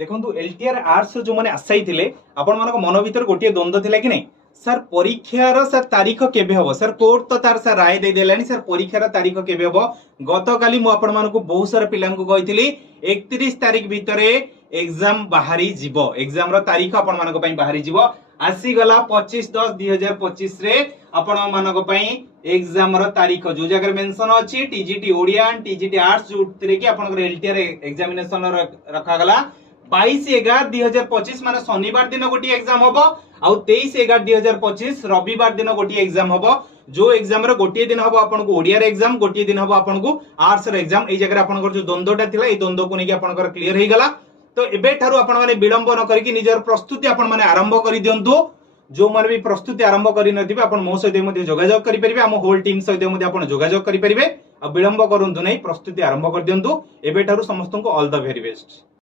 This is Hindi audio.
देखो एलटीआर आर्ट्स जो मैंने आशाई थे आपण मान मन भर गोटे द्वंद्व थिला कि नहीं सर परीक्षार सर तारीख केबे हबो सर कोर्ट तो तार सर राय दे देलानी सर परीक्षार तारीख केबे हबो गत काली मु आपण मानकु बहुत सारा पिलां को कहितली 31 तारीख भितरे एग्जाम बाहरी जीवो एग्जाम रो तारीख आपण मानको पई बाहरी जीवो आसी गला 25/10/2025 रे आपण मानको पई एग्जाम रो तारीख जो जगह मेंशन अछि TGT Odia and TGT arts जो तरे कि आपण एलटीआर एग्जामिनेशन रखा गला 22/11/2025 माने शनिवार दिन गोटी एग्जाम हबो आउ 23/11/2025 रविवार दिन गोटी एग्जाम हबो जो एग्जाम रो गोटी दिन हबो आपन को ओडिया रे एग्जाम गोटी दिन हबो आपन को आर्ट्स रे एग्जाम ए जगह आपन को जो द्वंद्वटा थिला ए द्वंद्व को नेकी आपन को क्लियर हे गला तो एबे ठारू आपन माने विलंब न करी कि निजर प्रस्तुति आपन माने आरंभ करी दियंतु जो माने भी प्रस्तुति आरंभ करी नथिबे आपन मो सहित मध्ये जोगाजोग करि परिबे हम होल टीम सहित मध्ये आपन जोगाजोग करि परिबे आ विलंब करंतु नै प्रस्तुति आरंभ कर दियंतु एबे ठारू समस्त को ऑल द वेरी बेस्ट।